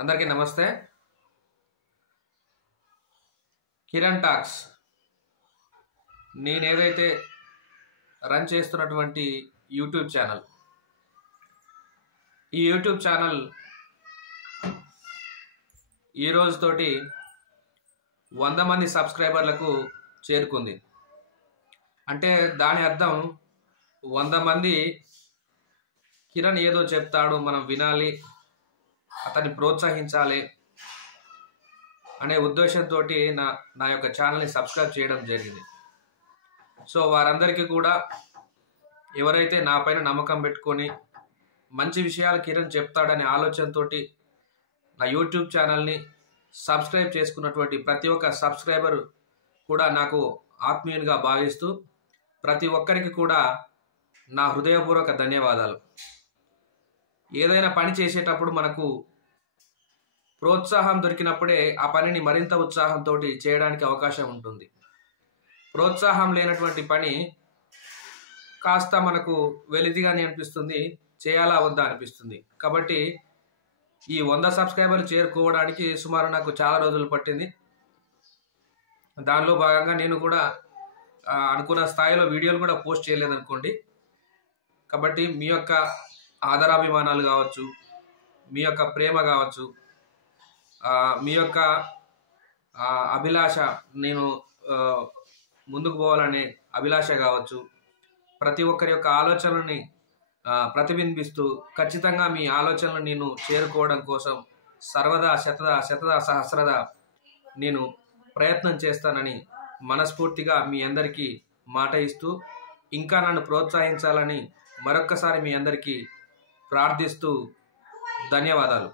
అందరికీ నమస్తే. Kiran talks నేనేదైతే run చేస్తున్నటువంటి యూట్యూబ్ ఛానల్, ఈ యూట్యూబ్ ఛానల్ ఈ రోజుతోటి 100 మంది సబ్స్క్రైబర్లకు చేరుకుంది. అంటే దాని అర్థం 100 మంది కిరణ్ ఏదో చెప్తాడు, మనం వినాలి, అతన్ని ప్రోత్సహించాలి అనే ఉద్దేశంతో నా యొక్క ఛానల్ని సబ్స్క్రైబ్ చేయడం జరిగింది. సో వారందరికీ కూడా, ఎవరైతే నా పైన నమ్మకం పెట్టుకొని మంచి విషయాలు కిరణ్ చెప్తాడనే ఆలోచనతో నా యూట్యూబ్ ఛానల్ని సబ్స్క్రైబ్ చేసుకున్నటువంటి ప్రతి ఒక్క సబ్స్క్రైబర్ కూడా నాకు ఆత్మీయునిగా భావిస్తూ ప్రతి ఒక్కరికి కూడా నా హృదయపూర్వక ధన్యవాదాలు. ఏదైనా పని చేసేటప్పుడు మనకు ప్రోత్సాహం దొరికినప్పుడే ఆ పనిని మరింత ఉత్సాహంతో చేయడానికి అవకాశం ఉంటుంది. ప్రోత్సాహం లేనటువంటి పని కాస్త మనకు వెలితిగానే అనిపిస్తుంది, చేయాలా వద్దా అనిపిస్తుంది. కాబట్టి ఈ 100 సబ్స్క్రైబర్లు చేరుకోవడానికి సుమారు నాకు చాలా రోజులు పట్టింది. దానిలో భాగంగా నేను కూడా అనుకున్న స్థాయిలో వీడియోలు కూడా పోస్ట్ చేయలేదనుకోండి. కాబట్టి మీ యొక్క ఆదరాభిమానాలు కావచ్చు, మీ యొక్క ప్రేమ కావచ్చు, మీ యొక్క అభిలాష, నేను ముందుకు పోవాలనే అభిలాష కావచ్చు, ప్రతి ఒక్కరి యొక్క ఆలోచనని ప్రతిబింబిస్తూ ఖచ్చితంగా మీ ఆలోచనలు నేను చేరుకోవడం కోసం సర్వదా శతదా సహస్రదా నేను ప్రయత్నం చేస్తానని మనస్ఫూర్తిగా మీ అందరికీ మాట ఇస్తూ, ఇంకా నన్ను ప్రోత్సహించాలని మరొక్కసారి మీ అందరికీ ప్రార్థిస్తూ ధన్యవాదాలు.